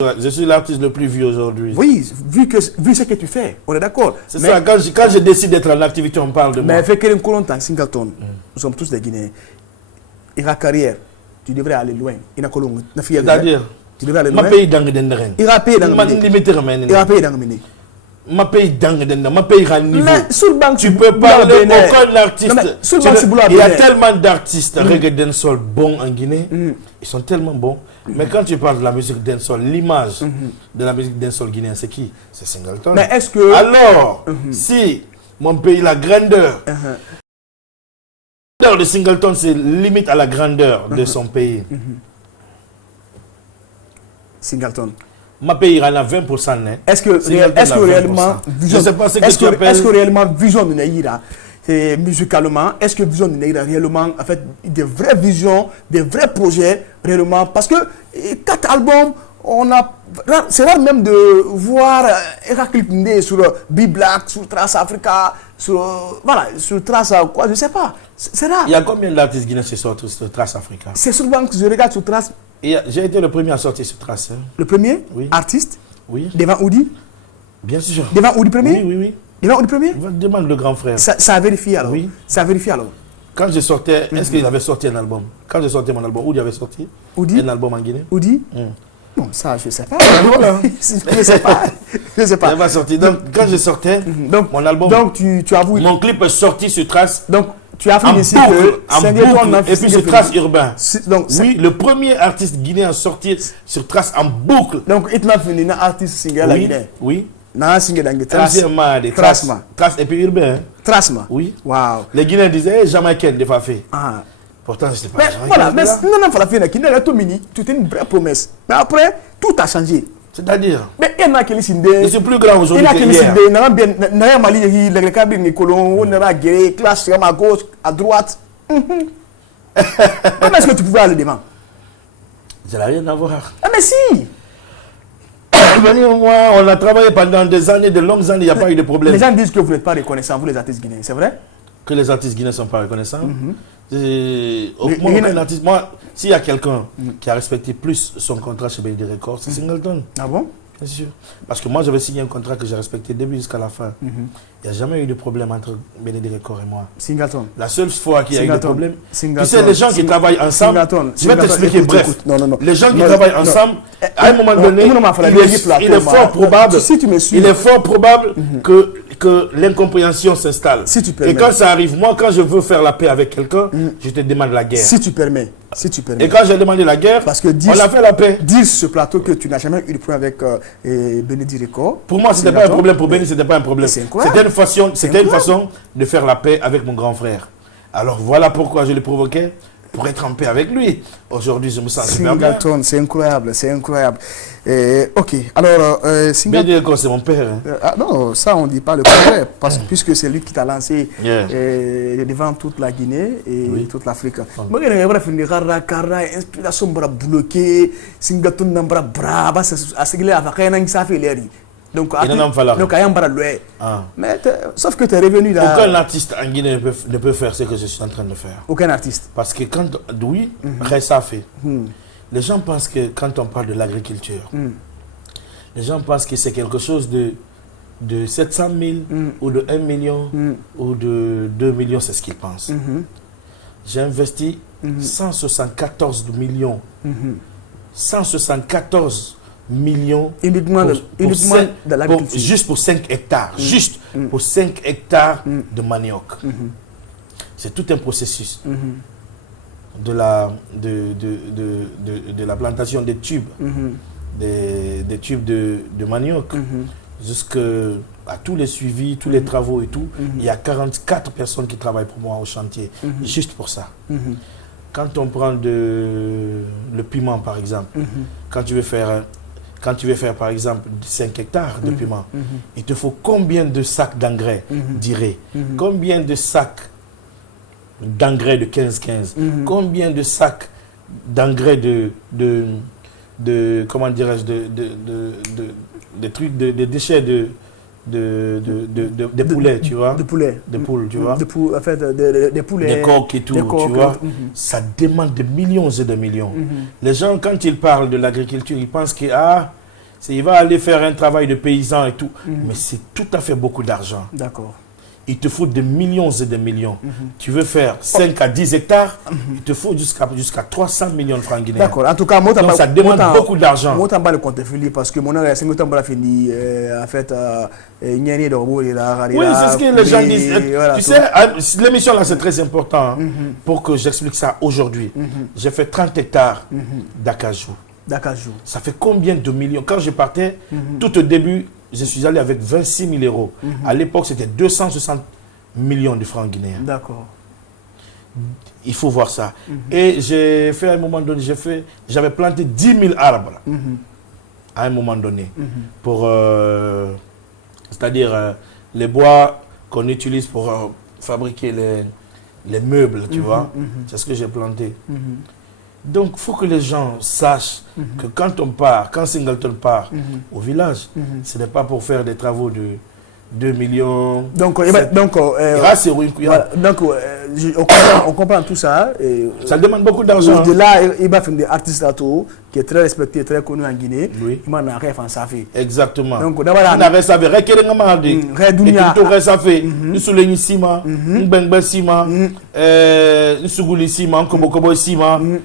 Je suis l'artiste le plus vieux aujourd'hui. Oui, vu ce que tu fais, on est d'accord. C'est ça, quand je décide d'être en activité, on parle de moi. Mais avec un colon en Singleton, nous sommes tous des Guinéens. Et la carrière, tu devrais aller loin. C'est-à-dire, tu devrais aller loin. Ma pays dans le Denderen. Il va payer dans le Guinée. Il va payer dans le Guinée. Ma pays dans le Denderen. Ma pays à niveau. Mais sur le banc, tu peux parler aucun artiste. Il y a tellement d'artistes reggae dancehall bons en Guinée. Ils sont tellement bons. Mais quand tu parles de la musique dancehall, l'image de la musique dancehall guinéenne, c'est qui? C'est Singleton. Mais est-ce que... Alors, si mon pays, la grandeur, de Singleton, c'est limite à la grandeur de son pays. Singleton. Ma pays, il en a 20%. Est-ce que réellement... Je ne sais pas ce que tu appelles... Est-ce que réellement, Vision de Naïra, musicalement, est-ce que Vision de Naïra réellement, en fait, des vraies visions, des vrais projets, réellement? Parce que 4 albums, c'est rare même de voir Héraclite Ndé sur B-Black, sur Trace Africa, sur Trace, quoi, je ne sais pas. C'est rare. Il y a combien d'artistes guinéens qui sortent sur Trace Africa? C'est souvent que je regarde sur Trace. J'ai été le premier à sortir sur Trace. Le premier? Oui. Artiste? Oui. Devant Oudi? Bien sûr. Devant Oudi premier? Oui. Devant Oudi premier? Demande le grand frère. Ça a vérifié alors? Oui. Ça a vérifié alors? Quand je sortais, est-ce qu'il avait sorti un album? Quand je sortais mon album, Oudi avait sorti un album en Guinée? Oudi? Bon, ça, je ne sais pas. Je ne sais pas. Je ne sais pas. Il pas sorti. Donc, quand je sortais, mon album... Donc, tu avoues... Mon clip est sorti sur Trace. Donc, tu as fait ici que... et puis sur Trace Urbain. Donc, oui, le premier artiste guinéen sorti sur Trace en boucle. Donc, il m'a fait un artiste single à Guinée. Oui. Non, single à Guinée. Trace et puis Urbain. Tracema. Oui. Waouh. Les Guinéens disaient, Jamaïcain, des fois fait. Ah. Pourtant, c'était pas mais voilà, mais non, il fallait faire tout mini, tout une vraie promesse. Mais après, tout a changé. C'est-à-dire? Mais il y a qui sont je suis plus grand aujourd'hui que hier. Il y a qui sont il y a Mali, les cabines, les colons, on a guéré, classe à gauche, à droite. Comment est-ce que tu pouvais aller devant? Ça n'a rien à voir. Ah, mais si! Moi, on a travaillé pendant des années, de longues années, il n'y a pas eu de problème. Les gens disent que vous n'êtes pas reconnaissants, vous les artistes guinéens, c'est vrai? Que les artistes guinéens ne sont pas reconnaissants. Moi, s'il y a quelqu'un qui a respecté plus son contrat chez Benny Records, c'est Singleton. Ah bon? Bien sûr. Parce que moi, j'avais signé un contrat que j'ai respecté début jusqu'à la fin. Il n'y a jamais eu de problème entre Benny Records et moi. Singleton. La seule fois qu'il y a eu des problèmes, tu sais, les les gens qui travaillent ensemble, je vais t'expliquer bref. Non. Les gens qui travaillent ensemble, à un moment donné, il est fort probable que l'incompréhension s'installe. Si tu permets. Et quand ça arrive, moi, quand je veux faire la paix avec quelqu'un, je te demande la guerre. Si tu permets. Et quand j'ai demandé la guerre, parce que on a fait la paix. Dire sur ce plateau que tu n'as jamais eu de problème avec Benny Records. Pour moi, ce n'était pas un problème. Pour Benny, ce n'était pas un problème. C'était une façon de faire la paix avec mon grand frère. Alors voilà pourquoi je l'ai provoqué. Pour être en paix avec lui. Aujourd'hui, je me sens super bien. Singleton, c'est incroyable, c'est incroyable. Ok, alors... Singleton, c'est mon père. Non, ça, on ne dit pas le père, puisque c'est lui qui t'a lancé devant toute la Guinée et toute l'Afrique. Moi, je vais faire inspiration bloquée, Singleton n'a pas brava, c'est ça fait l'air. Donc, mais sauf que tu es revenu là. Aucun artiste en Guinée ne peut faire ce que je suis en train de faire. Aucun artiste. Parce que quand, oui, ça fait. Les gens pensent que quand on parle de l'agriculture, les gens pensent que c'est quelque chose de 700 000 ou de 1 million ou de 2 millions, c'est ce qu'ils pensent. J'ai investi 174 millions. 174 millions juste pour 5 hectares. Juste pour 5 hectares de manioc. C'est tout un processus de la plantation des tubes, des tubes de manioc, jusqu'à tous les suivis, tous les travaux et tout. Il y a 44 personnes qui travaillent pour moi au chantier, juste pour ça. Quand on prend le piment, par exemple, quand tu veux faire par exemple 5 hectares de piment, il te faut combien de sacs d'engrais d'iré, combien de sacs d'engrais de 15-15, combien de sacs d'engrais de comment dirais-je, de trucs, de déchets de poulets, tu vois. De poulets. De poules, tu vois. Des poulets. Des coqs et tout, tu vois. Ça demande des millions et des millions. Les gens, quand ils parlent de l'agriculture, ils pensent que Il va aller faire un travail de paysan et tout. Mais c'est tout à fait beaucoup d'argent. D'accord. Il te faut des millions et des millions. Tu veux faire 5 à 10 hectares, il te faut jusqu'à 300 millions de francs guinéens. D'accord. En tout cas, donc ça demande beaucoup d'argent. Moi, je le compte parce que mon âge, c'est fini. En fait, il y a des oui, c'est ce que les gens disent. Voilà, tu sais, l'émission là, c'est très important pour que j'explique ça aujourd'hui. J'ai fait 30 hectares d'acajou. D'acajou. Ça fait combien de millions? Quand je partais, tout au début, je suis allé avec 26 000 euros. À l'époque, c'était 260 millions de francs guinéens. D'accord. Il faut voir ça. Et j'ai fait à un moment donné, j'avais planté 10 000 arbres à un moment donné. Pour, c'est-à-dire les bois qu'on utilise pour fabriquer les meubles, tu vois. C'est ce que j'ai planté. Donc, il faut que les gens sachent que quand on part, quand Singleton part au village, ce n'est pas pour faire des travaux de 2 millions. Donc, on comprend tout ça. Ça demande beaucoup d'argent. De là, il va faire des artistes qui est très respecté, très connu en Guinée. Oui. Il m'a rien fait ça fait. Exactement. Donc, on a fait ça.